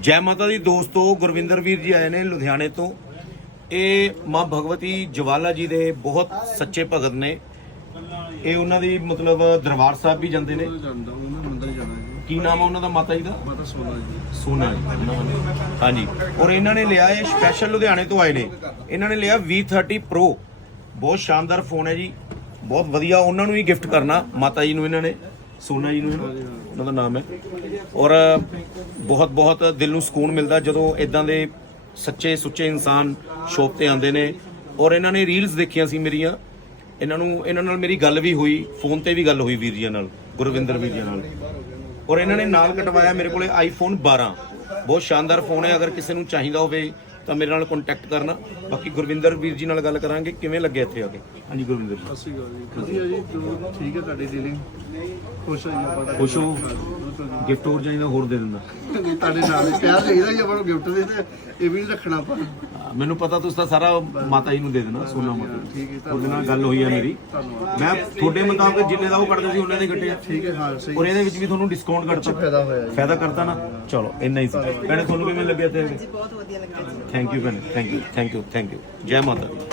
ਜੈ ਮਾਤਾ ਦੀ ਦੋਸਤੋ ਗੁਰਵਿੰਦਰ ਵੀਰ ਜੀ ਆਏ ਨੇ ਲੁਧਿਆਣੇ ਤੋਂ। ਇਹ ਮਾਂ ਭਗਵਤੀ ਜਵਾਲਾ ਜੀ ਦੇ ਬਹੁਤ ਸੱਚੇ ਭਗਤ ਨੇ। ਇਹ ਉਹਨਾਂ ਦੀ ਮਤਲਬ ਦਰਬਾਰ ਸਾਹਿਬ ਵੀ ਜਾਂਦੇ ਨੇ। ਜਾਂਦਾ ਉਹਨਾਂ ਮੰਦਰ ਜਾਣਾ ਜੀ ਕੀ ਨਾਮ ਹੈ ਉਹਨਾਂ ਦਾ ਮਾਤਾ ਜੀ ਦਾ? ਮਾਤਾ ਸੋਨਾ ਜੀ। ਸੋਨਾ ਜੀ ਹਾਂਜੀ। ਔਰ ਇਹਨਾਂ ਨੇ ਲਿਆ ਇਹ ਸਪੈਸ਼ਲ ਲੁਧਿਆਣੇ ਤੋਂ ਆਏ ਨੇ। ਇਹਨਾਂ ਨੇ ਲਿਆ V30 Pro ਬਹੁਤ ਸ਼ਾਨਦਾਰ ਫੋਨ ਹੈ ਜੀ। ਬਹੁਤ ਵਧੀਆ ਉਹਨਾਂ ਨੂੰ ਹੀ ਗਿਫਟ ਕਰਨਾ ਮਾਤਾ ਜੀ ਨੂੰ ਇਹਨਾਂ ਨੇ। ਸੋਨਾ ਜੀ ਨੂੰ ਇਹਨਾਂ ਉਹਨਾਂ ਦਾ ਨਾਮ ਹੈ। ਔਰ ਬਹੁਤ ਬਹੁਤ ਦਿਲ ਨੂੰ ਸਕੂਨ ਮਿਲਦਾ ਜਦੋਂ ਇਦਾਂ ਦੇ ਸੱਚੇ, ਸੁੱਚੇ ਇਨਸਾਨ ਸ਼ੋਪ ਤੇ ਆਉਂਦੇ ਨੇ। ਔਰ ਇਹਨਾਂ ਨੇ ਰੀਲਸ ਦੇਖੀਆਂ ਸੀ ਮੇਰੀਆਂ। ਇਹਨਾਂ ਨੂੰ, ਇਹਨਾਂ ਨਾਲ ਮੇਰੀ ਗੱਲ ਵੀ ਹੋਈ, ਫੋਨ ਤੇ ਵੀ ਗੱਲ ਹੋਈ ਵੀਰ ਜੀ ਨਾਲ, ਗੁਰਵਿੰਦਰ ਵੀਰ ਜੀ ਨਾਲ। ਔਰ ਇਹਨਾਂ ਨੇ ਨਾਲ ਕਟਵਾਇਆ ਮੇਰੇ ਕੋਲੇ ਆਈਫੋਨ 12 ਬਹੁਤ ਸ਼ਾਨਦਾਰ ਫੋਨ ਹੈ, ਅਗਰ ਕਿਸੇ ਨੂੰ ਚਾਹੀਦਾ ਹੋਵੇ ਤਾਂ ਮੇਰੇ ਨਾਲ ਕੰਟੈਕਟ ਕਰਨਾ। ਬਾਕੀ ਗੁਰਵਿੰਦਰ ਵੀਰ ਜੀ ਨਾਲ ਗੱਲ ਕਰਾਂਗੇ ਕਿਵੇਂ ਲੱਗਿਆ ਇੱਥੇ ਆ ਕੇ? ਹਾਂਜੀ ਗੁਰਵਿੰਦਰ ਜੀ। ਅਸੀਂ ਜੀ। ਵਧੀਆ ਜੀ ਜੋ ਠੀਕ ਹੈ ਤੁਹਾਡੀ ਡੀਲਿੰਗ ਖੁਸ਼ ਹਾਂ ਜੀ। ਖੁਸ਼ ਹੋ। ਗਿਫਟ ਹੋਰ ਚਾਹੀਦਾ ਹੋਰ ਦੇ ਦਿੰਦਾ। ਨਹੀਂ, ਤੁਹਾਡੇ ਨਾਲ ਹੀ ਪਿਆਰ ਚਾਹੀਦਾ ਜੀ ਆਪਾਂ ਨੂੰ ਗਿਫਟ ਦੇ ਤੇ ਇਹ ਵੀ ਨੀ ਰੱਖਣਾ ਆਪਾਂ ਹਾਂ, ਮੈਨੂੰ ਪਤਾ ਤੁਸੀਂ ਤਾਂ ਸਾਰਾ ਮਾਤਾ ਜੀ ਨੂੰ ਦੇ ਦੇਣਾ ਸੋਨਾ ਮਾਤਾ। ਠੀਕ ਹੈ ਉਹਦੇ ਨਾਲ ਗੱਲ ਹੋਈ ਹੈ ਮੇਰੀ। ਧੰਨਵਾਦ। ਮੈਂ ਤੁਹਾਡੇ ਮੁਤਾਬਕ ਜਿੰਨੇ ਦਾ ਉਹ ਕੱਢਦੇ ਸੀ ਉਹਨਾਂ ਦੇ ਕੱਟੇ ਆ। ਠੀਕ ਹੈ ਹਾਂ ਸਹੀ। ਔਰ ਇਹਦੇ ਵਿੱਚ ਵੀ ਤੁਹਾਨੂੰ ਡਿਸਕਾਊਂਟ ਕੱਢਤਾ। ਫਾਇਦਾ ਹੋਇਆ ਜੀ। ਫਾਇਦਾ ਕਰਤਾ ਨਾ? ਚਲੋ ਇੰਨਾ ਹੀ ਸੀ। ਭੈਣੇ ਤੁਹਾਨੂੰ ਕਿਵੇਂ ਲੱਗਿਆ ਤੇ ਬਹੁਤ ਵਧੀਆ ਲੱਗਾ ਜੀ। ਥੈਂਕ ਯੂ ਭੈਣੇ। Thank you thank you thank you ਜੈ ਮਾਤਾ ਦੀ।